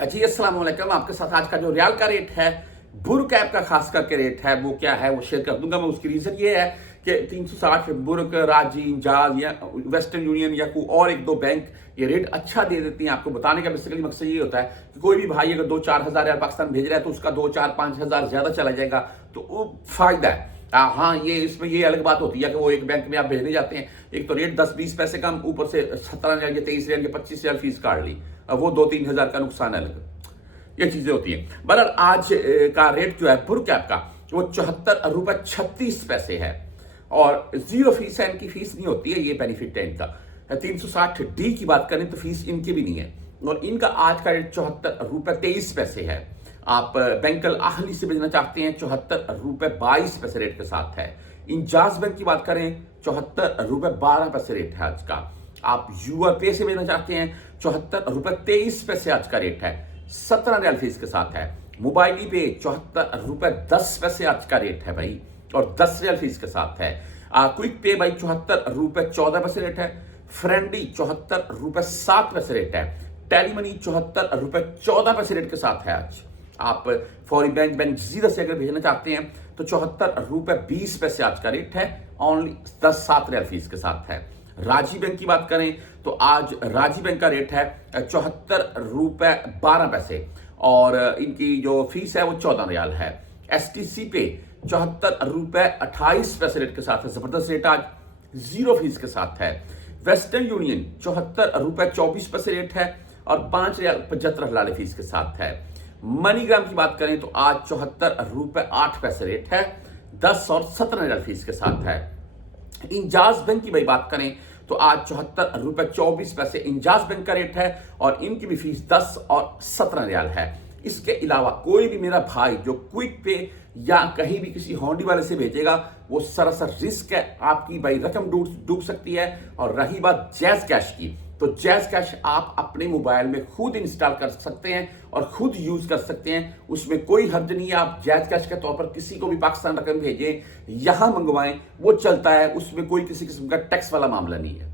जी अस्सलाम वालेकुम। आपके साथ आज का जो रियाल का रेट है, बुर्क ऐप का खास करके रेट है, वो क्या है वो शेयर कर दूंगा मैं। उसकी रीजन ये है कि 360 बुर्क, राजी, इंजाज या वेस्टर्न यूनियन या कोई और एक दो बैंक ये रेट अच्छा दे देती हैं। आपको बताने का बेसिकली मकसद ये होता है कि कोई भी भाई अगर 2-4 हज़ार यार पाकिस्तान भेज रहा है तो उसका 2-4-5 हज़ार ज्यादा चला जाएगा, तो वो फायदा है। हाँ, ये इसमें ये अलग बात होती है कि वो एक बैंक में आप भेजने जाते हैं, एक तो रेट 10-20 पैसे कम, ऊपर से 17 रियाल या 23 रियाल या 25 रियाल फीस काट ली, अब वो 2-3 हज़ार का नुकसान है अलग। ये चीजें होती हैं। बहरहाल आज का रेट जो है बुर्क ऐप का वो 74.36 रुपए है और जीरो फीस है, इनकी फीस नहीं होती है, ये बेनिफिट है इनका। 360D की बात करें तो फीस इनकी भी नहीं है और इनका आज का रेट 74.23 रुपए है। आप बैंकल आहली से भेजना चाहते हैं 74.22 रुपए रेट के साथ है। इंजाज बैंक की बात करें 74.12 रुपए रेट है आज का। आप यूआरपे से भेजना चाहते हैं 74.23 आज का रेट है, 17 रियाल फीस के साथ है। मोबाइल पे 74.10 आज का रेट है भाई और 10 रियाल फीस के साथ है। क्विक पे भाई 74.14 रेट है। फ्रेंडली 74.07 रेट है। टेलीमनी 74.14 रेट के साथ है आज। आप फौरी बैंक जीरो से अगर भेजना चाहते हैं तो 74.20 आज का रेट है, ओनली 7 रियाल फीस के साथ है। राजी बैंक की बात करें तो आज राजी बैंक का रेट है 74.12 और इनकी जो फीस है वो 14 रियाल है। STC पे 74.28 रेट के साथ है, जबरदस्त रेट आज, जीरो फीस के साथ है। वेस्टर्न यूनियन 74.24 रेट है और 5 रियाल 75 हलाले फीस के साथ है। मनीग्राम की बात करें तो आज 74.08 रेट है, 10 और 17 रियाल फीस के साथ है। इंजाज बैंक की भाई बात करें तो आज 74.24 इंजाज बैंक का रेट है और इनकी भी फीस 10 और 17 रियाल है। इसके अलावा कोई भी मेरा भाई जो क्विक पे या कहीं भी किसी होंडी वाले से भेजेगा वो सरासर रिस्क है, आपकी भाई रकम डूब सकती है। और रही बात जैज कैश की, तो जैज कैश आप अपने मोबाइल में खुद इंस्टॉल कर सकते हैं और खुद यूज कर सकते हैं, उसमें कोई हर्ज नहीं है। आप जैज कैश के तौर पर किसी को भी पाकिस्तान रकम भेजें, यहां मंगवाएं, वो चलता है, उसमें कोई किसी किस्म का टैक्स वाला मामला नहीं है।